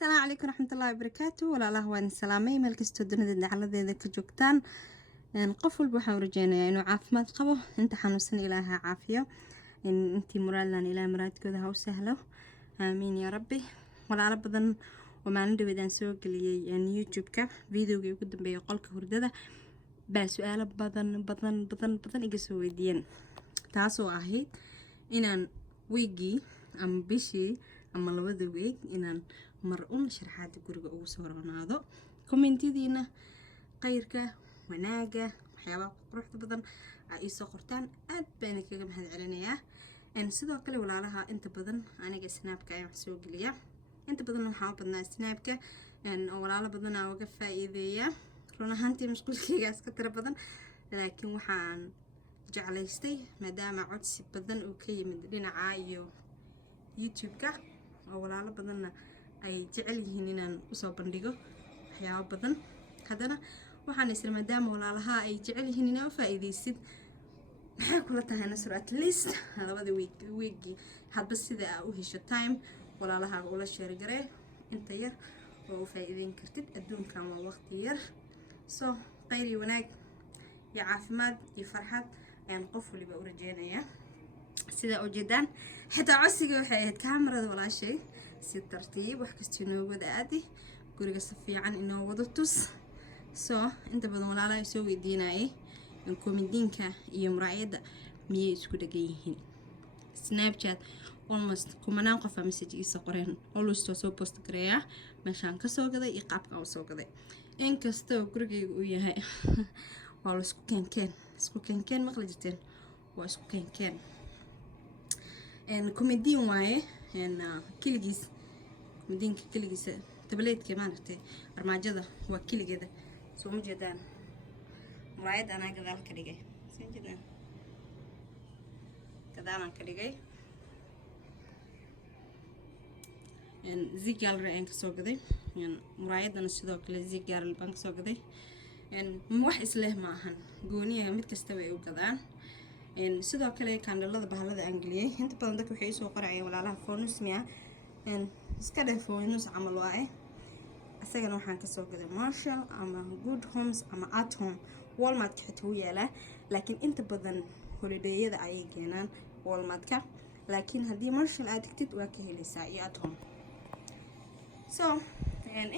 السلام عليكم ورحمة الله وبركاته. ولا الله وان سلامي مeel kastoo dunida dacaladeeda ka joogtaan qof walba waxaan rajeynayaa inuu caafimaad qabo inta xanuunsan ilaaha caafiyo intii muraadlan ilaaha muraadkooda ha u sahlo aamiin yaa rabbi. walaalo badan oo maalin dhaweedaan soo geliyay youtube-ka videogii ugu dambeeyay qolka hurdada baa su-aalo badan iga soo weydiiyeen, taasoo ahayd inaan weegii ama bishii ama labada weeg inaan mar sharaxaada guriga ugu soo roonaado. kommentiyadiina qayrka wanaaga waxyaabaha quruxda badan ay soo qortaan aad baan kaga mahad celinayaa. sidoo kale walaalaha inta badan aniga snaapka ayaan soo geliyaa, inta badan waxaa u badnaa snaapka oo walaalo badan aan uga faa'iideeyaa. run ahaantii mashquulkayga iska tiro badan, laakiin waxaan jeclaystay maadaama codsi badan uu ka yimid dhinaca iyo youtube-ka oo walaalo badanna ay jecel yihiin inaan usoo bandhigo waxyaabo badan. haddana waxaan isla maadaama walaalaha ay jecel yihiin inaan u faa'iidaysid, maxay kula tahay nasr at least labada weegi hadba sida aa u hesho time walaalaha ula sheer garee inta yar oo u faa'iideyn kartid. adduunkan waa waqti yar, soo qayr iyo wanaag iyo caafimaad iyo farxad ayaan qof waliba u rajeynayaa. sida ujeedaan xitaa codsiga waxay ahayd kaamarada walaashay si tartiib wax kasta inoo wada aadi guriga si fiican inoo wada tus. soo inta badan walaalaha soo weydiinayay in komediinka iyo muraayada miyay isku dhagan yihiin. snapchat almost kumanaan qof message isa qoreen always soo post gareeyaa meeshaan ka soo gaday iyo qaabka aan soo gaday. inkastoo gurigayga uu yahay waa la isku keenkeen maqli jirteen, waa isku keenkeen komediin waaye keligiis komediinka keligiisa tableedka maaragtay armaajada waa keligeeda. soo ma jeedaan muraayada anaa gadaal ka dhigay, soo jeedaan gadaalaan ka dhigay. Gallery aan kasoo gaday, muraayadana sidoo kale Gallery baan kasoo gaday. wax isleh ma ahan gooniyaha mid kastaba ay u gadaan. sidoo kale kandhalada bahalada aan geliyay inta badan dadka waxay soo qorayeen walaalaha Fonus miya iska dheh Fonus camal waaye. asagana waxaan kasoo gaday Marshall ama Good Homes ama At Home. Walmart xitaa wuu yaalaa, laakiin inta badan holiday-yada ayay keenaan Walmart-ka, laakiin haddii Marshall aad tagtid waa ka helaysaa iyo At Home. so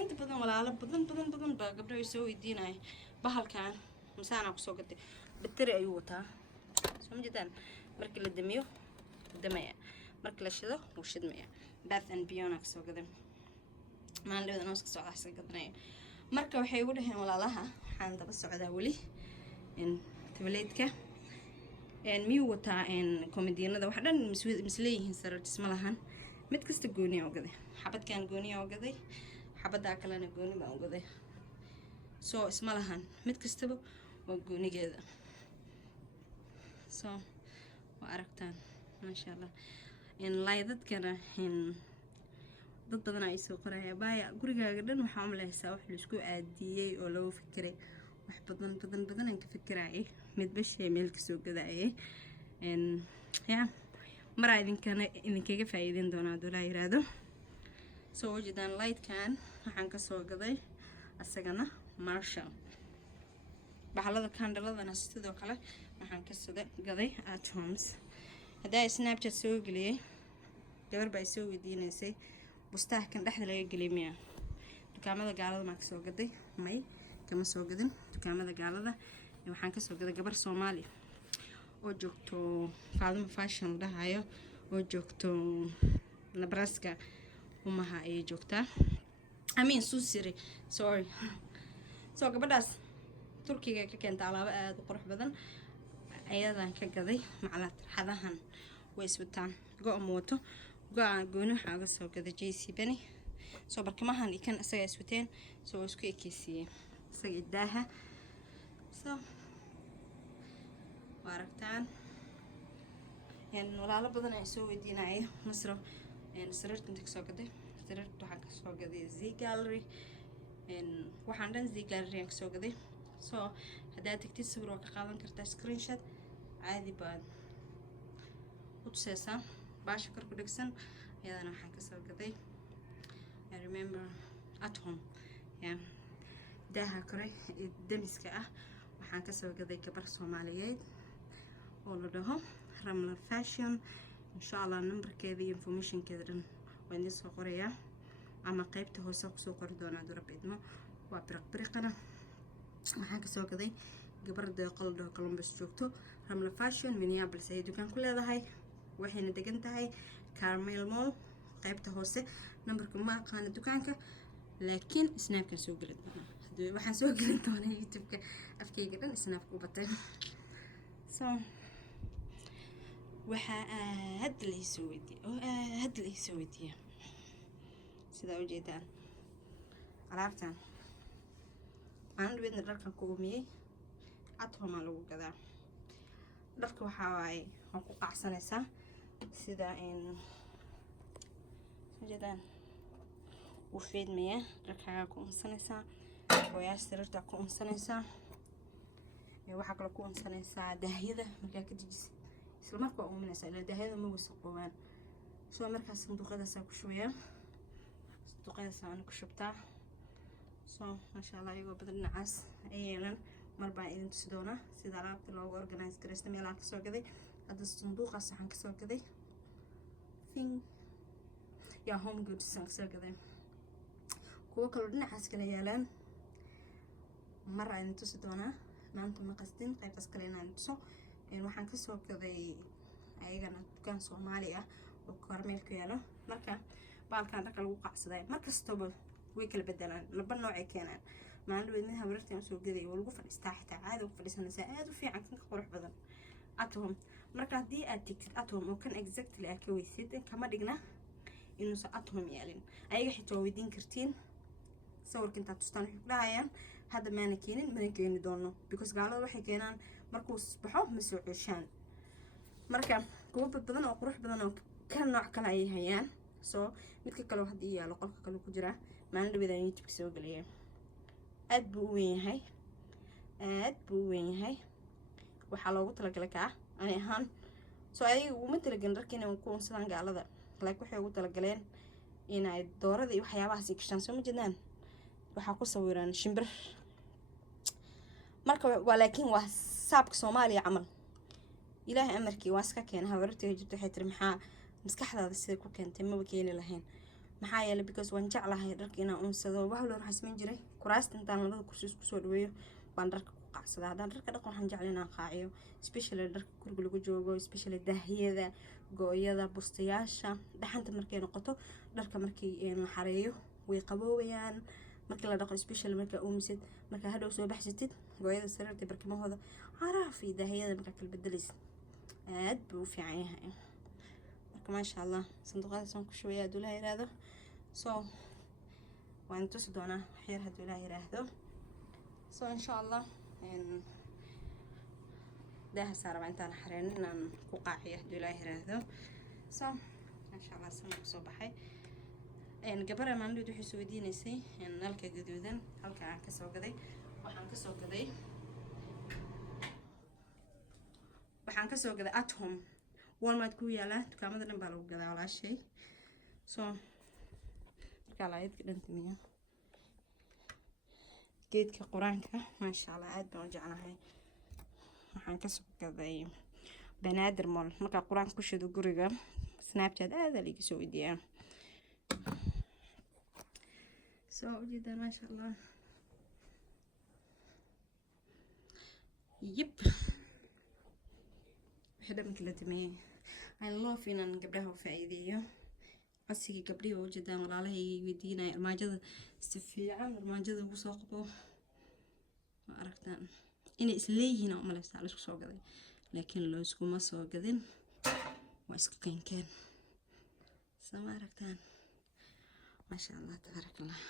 inta badan walaalo badan baa gabdho ay soo weydiinayaan bahalkan masaana kusoo gatay battery ayuu wataa. soo ma jeedaan markii la damiyo damaya, markii la shido wuu shidmaya. Bath and Beyond kasoo gaday maalin dhaweed anoo iska socdaa iska gadanaya. marka waxay ugu dhaheen walaalaha waxaan daba socdaa weli tableedka miyuu wataa komediinada wax dhan misleeyihiin sarartis ma lahan. mid kasta gooniya u gaday, xabadkan gooniya u gaday, xabada kalena gooni baan u gaday. soo isma lahan, mid kastaba waa goonigeeda. soo waa aragtaan maasha allah. laydadkana dad badan ay soo qoraya baaya gurigaaga dhan waxaa umaleeysaa wax la isku aadiyay oo lagu fikiray. wax badan aan ka fikirayay midba shay meel ka soo gadayay. maraa idinkaga faa'iideyn doonaa hadduu laa yiraahdo. soo wajidaan lightkan waxaan kasoo gaday asagana Marshall. bahalada kandhaladana sidoo kale waxaan kasoo gaday At Homes. haddaa Snapchat soo geliyay gabar baa soo weydiinaysay bustaahkan dhexda laga geliyay miya dukaamada gaalada ma kasoo gaday? may kama soo gadin dukaamada gaalada. waxaan kasoo gaday gabar Soomaali oo joogto Faaduma Fashion dhahayo oo joogto Nebraska umaha ay joogtaa Susiri sorry. soo gabadhaas Turkiga ka keenta alaabo aad u qurux badan ayadaan ka gaday macalaad xadahan way iswataan go' mooto go'aan gooni waxaa uga soo gaday JC Penney. soo barkamahan ikan isaga iswateen soo isku ekeysiyeen isaga daaha. soo waa aragtaan walaalo badan ay soo weydiinaya nasro sariirta inta kasoo gaday. sariirta waxaan kasoo gaday Gallery waxaan dhan Gallery aan kasoo gaday. soo haddaad tagtid sawir waa ka qaadan kartaa screenshot caadi baad u tusaysaa baasha kor ku dhegsan. ayadana waxaan kasoo gaday I remember at home. Yeah. Daha kore demiska ah waxaan ka soo gaday gabar Soomaaliyeed oo la dhaho Ramla Fashion. insha Allah numberkeeda iyo informationkeeda dhan waan idin soo qorayaa ama qaybta hoose ku soo qori doonaa durab idmo waa biriqbiriqana waxaan ka soo gaday gabar deeqal dhaho Columbus joogto Ramla Fashion Minneapolis ay dukaan ku leedahay waxayna degan tahay Carmel Mall qaybta hoose numberka ma aqaan dukaanka laakiin snapka soo gelin doonaa waxaan soo gelin doonaa youtube-ka afkayga dhan snapka u batay so waxa aad la isoo weydiiyay sida u jeedaan alaabtan aan dhaweyna dharkan ku umiyay at home lagu gadaa dharka waxa waaye waan ku qacsanaysaa sida in jeedaan u feedmaya dharkaaga ku unsanaysaa gooyaas sirta ku unsanaysaa waxa kale ku unsanaysaa daahyada markaa ka dejisid isla markaa uuminaysaa ilaa daahyada ma wasaqoobaan soo markaas sanduuqadaas ku shubaya sanduuqadaas aan ku shubtaa soo masha Allah iyago badan dhinacaas ay yeelan marba idin tusi doona sida alaabta loogu organize gareysto meelaha ka soo gaday hadda sanduuqaas waxaan ka soo gaday ya home goods aan ka soo gaday kuwa kale dhinacaas kale yeelan mar aan tusi doonaa maanta ma qasdin qaybtaas kale inaan tuso waxaan ka soo gaday ayagana dukaan Soomaali ah oo Carmel ku yaalo marka baalkan dharka lagu qacsaday markastaba way kala bedelaan laba nooc ay keenaan maalin weyn habartan soo gaday oo lagu fadhiistaa xitaa caadi u fadhiisanaysaa aad u fiican kan qurux badan at home marka hadii aad tigtid at home oo kan exactly ka weysid kama dhigna inuu at home yaalin ayaga xitaa weydiin kartiin sawirka inta tustaan waxay dhahayaan hadda maana keenin mana keeni doono because gaalada waxay keenaan markuu baxo ma soo ceshaan marka kuwa badan oo qurux badan oo kan nooc kale ay hayaan soo midka kale hadii yaalo qolka kale ku jira maalin dhaweeda YouTube soo galiyay aad buu u weyn yahay waxa loogu talagalay ka ani ahaan soo ayaga uma talagalin dharka inay ku unsadaan gaalada laakiin waxay ugu talagaleen inay doorada iyo waxyaabahaas ay gashaan soo ma jeedaan waxa ku sawiran shimbir marka laakiin waa saabka Soomaaliya camal ilaahay amarkii waa iska keenay habartii jibta waxay tiri maxaa maskaxdaada sida ku keentay ma keeni lahayn maxaa yeelay because waan jeclahay dharka inaan unsado wax loo xasmin jiray kuraasta intaan labada kursi isku soo dhaweeyo baan dharka ku qacsadaa hadaan dharka dhaqan waxaan jeclahay inaan qaaciyo especially dharka guriga lagu joogo especially daahyada gooyada bustayaasha dhaxanta markay noqoto dharka markii la xareeyo way qaboobayaan markii la dhaqo especially marka uumisid marka hadhow soo baxsatid gooyada sariirta barkimahooda caraaf iyo daahyada marka kala bedelaysid aad buu fiican yahay marka maasha Allah sanduuqadas aan ku shubaya haduu Ilaahay yiraahdo soo waan tusi doonaa xeer haduu Ilaahay yiraahdo soo insha Allah daha saaraba intaan xareenin inaan ku qaaciyo haduu Ilaahay yiraahdo soo insha Allah soo soo baxay gabadha maandhood waxay soo weydiinaysay nalka gaduudan halka aan ka soo gaday waxaan ka soo gaday at home Walmart ku yaala dukaamada dhan baa lagu gadaa walaashay soo marka la ayad gadan timiya geedka quraanka maasha Allah aad baan u jeclahay waxaan ka soo gaday Banaadir Mall marka quraan ku shido guriga Snapchat aad la iga soo weydiiyay soo ujeedaan maasha Allah yep waxaan kala timay I love inaan gabdhaha u faa'iideeyo codsigii gabdhihi oo ujeedaan walaalahay weydiinay armaajada si fiican armaajada ugu soo qabo ma aragtaan inay isleeyihiin oo malaysta la isku soo gaday laakiin loo iskuma soo gadin waa isku keenkeen sama aragtaan maasha Allah tabarakallah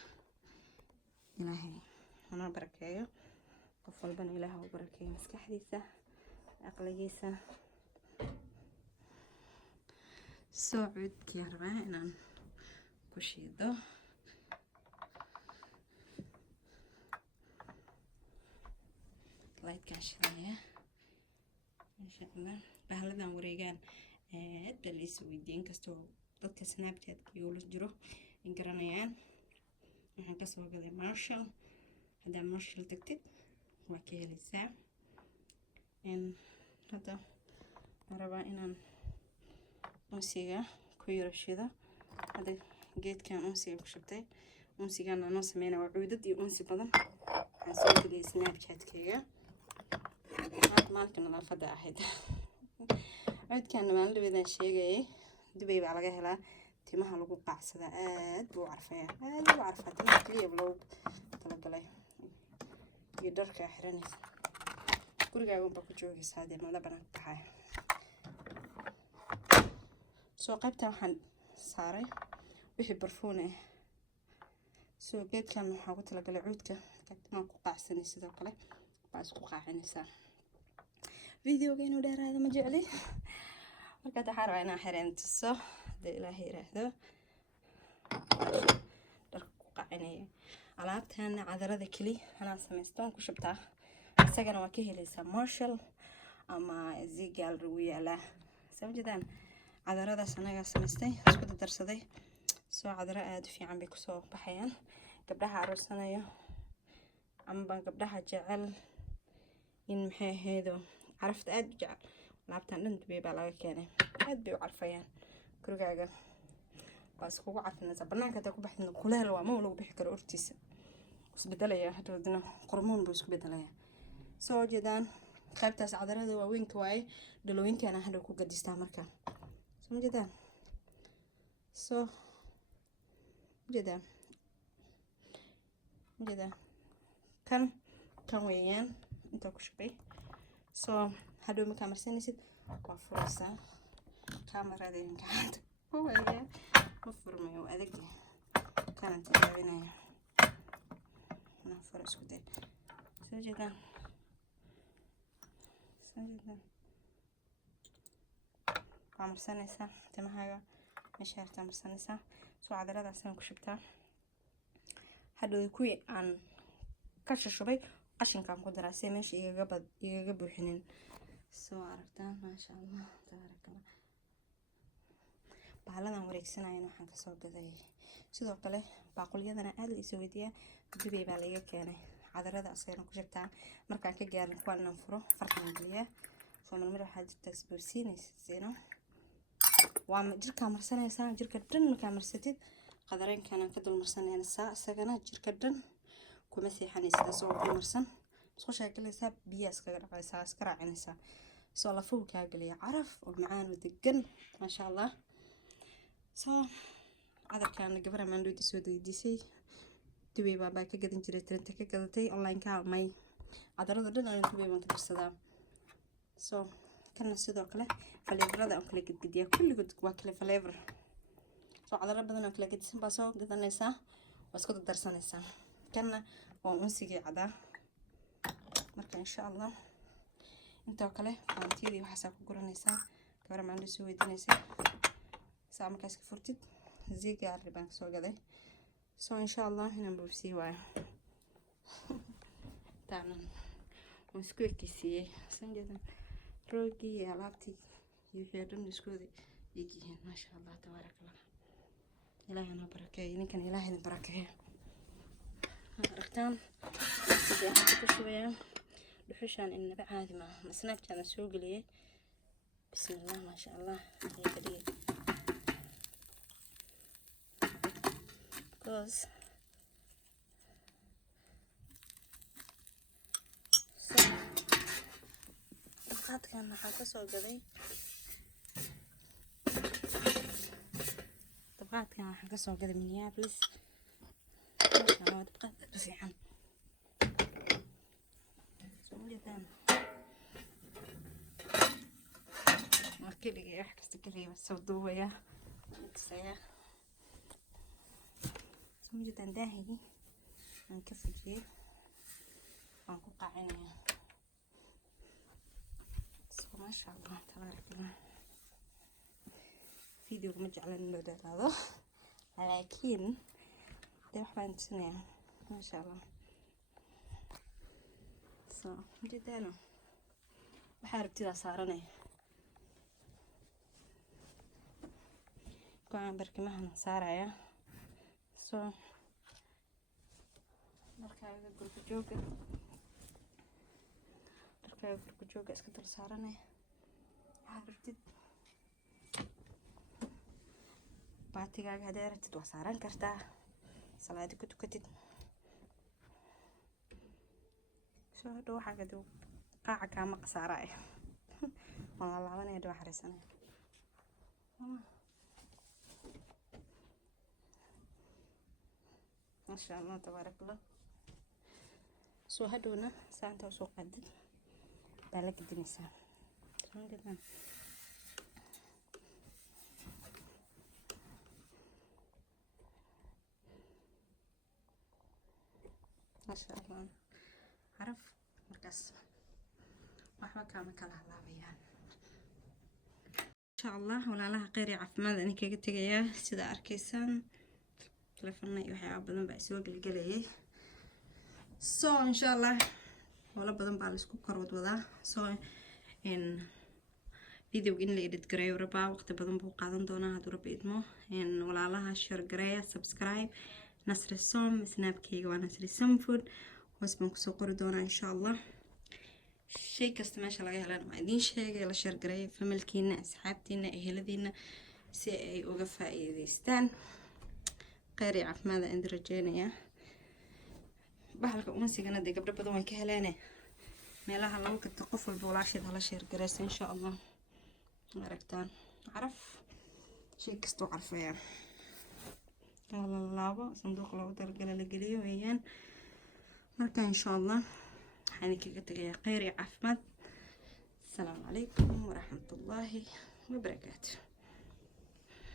ilaahay hana barakeeyo qof walbana ilaahay u barakeeyo maskaxdiisa aqligiisa soo codkii rabaa inaan ku shiido lightkaa shidaya insha Allah bahaladan wareegaan aad la is weydiin kastoo dadka Snapchat iyo la jiro in garanayaan waxaan kasoo gaday Marshall. haddaa Marshall tagtid waa ka helaysaa. hadda waxaan rabaa inaan unsiga ku yaro shido. hadda geedkan unsiga ku shubtay. unsigan anoo sameynaa waa cuudad iyo unsi badan. waxaan soo geliyay Snapchat-kayga maalinka nadaafadda ahayd. cuudkan maalin dhaweedaan sheegayay Dubai baa laga helaa. timaha lagu qaacsadaa aad buu carfayaa. aad buu carfaa. timaha kaliya loogu talagalay iyo dharka xiranaysa. gurigaaga unbaa ku joogaysa haddii mada banaan tahay. soo qaybtan waxaan saaray wixii barfuun ah. soo geedkan waxaa ku talagalay cuudka markaad ku qaacsanay sidoo kale baa isku qaacinaysaa. videoga inuu dheeraado ma jecli. markaad waxaa rabaa inaan xireen tuso haddii ilaahay yiraahdo. dharka ku qaacinaya alaabtan cadarada keli anaa samaystoon ku shubtaa. isagana waa ka helaysaa Marshall ama Zigal lagu yaalaa. sababtidaan cadaradaas anaga samaystay isku darsaday. soo cadaro aad u fiican bay kusoo baxayaan gabdhaha aroosanayo ama gabdhaha jecel in maxay ahaydoo carafta aad u jecel. alaabtan dhan Dubai baa laga keenay. aad bay u carfayaan. gurigaaga waa iskugu carfinaysaa. banaanka hadaa ku baxdina kuleel waa ma lagu bixi karo urtiisa. isbedelaya hadhoodina qormoon buu isku bedelayaa. soo jeedaan qaybtaas cadarada waaweynka waaye. dhalooyinkana hadhow ku gadistaa markaa. soo jeedaan. soo jeedaan kan weeyaan inta ku shubay. soo hadhow markaa marsanaysid waa furaysaa. kaamaradayn gacanta weeyaan ma furmayo adag kana tijaabinaya. na furo isku day. soo jeedaan waa marsanaysaa timahaaga meesha hartaa marsanaysaa. soo cadaradaasina ku shubtaa. hadhow kuwii aan ka shubay qashinkaan ku daraa si meesha igaga buuxinin. soo aragtaan maasha Allah tabaarakallah. baaladan wareegsanayana waxaan kasoo gaday. sidoo kale baaqulyadana aad la isoo weydiiyaa. Dubai baa laga keenay. cadarada asagana ku shubtaa. markaan ka gaarin kuwaan inaan furo farqan geliyaa. soo marmar waxaa jirta isboorsiinaysa waa jirka marsanaysaa. jirka dhan markaa marsatid qadareenkana ka dul marsanaysaa. isagana jirka dhan kuma seexanaysaa. soo ku marsan isku sheegalaysaa biyaas kaga dhaqaysaa iska raacinaysaa. soo lafuhu kaa galiya caraf oo macaan oo degan maasha Allah. soo cadarkan gabadha maandhoodi soo deydisay Dubai baa ka gadan jiray trinta ka gadatay online ka may cadarada dhan aan Dubai baan ka dirsadaa. soo kana sidoo kale faleevrada aan kala gadgadiyaa kulligood waa kala faleevr. soo cadaro badan oo kala gadisan baa soo gadanaysaa waa isku darsanaysaa. kana waa unsigii cadaa. marka insha Allah inta kale faantiyadii waxaad ku guranaysaa. gabadha maandhood soo weydiinaysa saa markaas ka furtid Zigal baan soo gaday. soo insha Allah inaan buufsii waayo. taanan waan isku ekisiiyey. sanjada roogii alaabtii iyo wixii dhan isku yihiin maasha Allah tabaarakallah. ilaahay na barakeeyo. ninkan ilaahay na barakeeyo. aragtaan waxaan ku shubayaa dhuxushan inaba caadi ma aha. Snapchat soo geliyay. bismillah maasha Allah. because dabqaadkan waxaan kasoo gaday. Minneapolis. waa dabqaad aad u fiican. soo jeedaan waa keligay wax kasta kaliya soo duubaya tusaya. soo jeedaan daahigi aan ka fujiyay waan ku qaacinaya. soo maasha Allah tabaarakallah. video ma jeclan in loo dheeraado laakiin de wax baan tusinayaa maasha Allah. soo jeedaan waxaa rabtidaa saaranay. go'aan barkimahan saaraya. soo dharkaaga gurka jooga iska dul saaranay waxaad rabtid baatigaaga haddii rabtid waa saaran kartaa salaadi ku tukatid soo hadhow waxaa kadib qaaca kaama qasaaraya waa laabanaya hadhow xariisanaya ما شاء الله تبارك الله سو هدونا سانتا وسو قدد بالك الدنيسان ما شاء الله عرف مركز وحبا كاما كلا هلابيان ان شاء الله ولا لها قيري عفماد اني كيغتغيا سيدا اركيسان تلفنا waxyaabo badan baa soo galgalayay insha Allah wala badan baa la isku korwadwadaa video in la edit gareeyo rabaa waqti badan buu qaadan doonaa haduu rabo idmo walaalaha share gareeya subscribe Nasri Som snapkayga waa Nasri Som Food hoos baan kusoo qori doonaa insha Allah shay kasta meesha laga helaan ma idin sheegay la share gareeyo familkiina asxaabtiina eheladiina si ay uga faa'iideystaan قيري عفماذا عند رجينيا بحلك أمسيقنا دي قبل بدون وين كهلاني ميلاها لو كنت قفل بولاشيد هلا شير قريس إن شاء الله عرفتان عرف شي كستو عرفه يعني يلا اللابا صندوق لو درقلا لقليه ويان مركا إن شاء الله حاني كي قلت يا قيري عفماد السلام عليكم ورحمة الله وبركاته.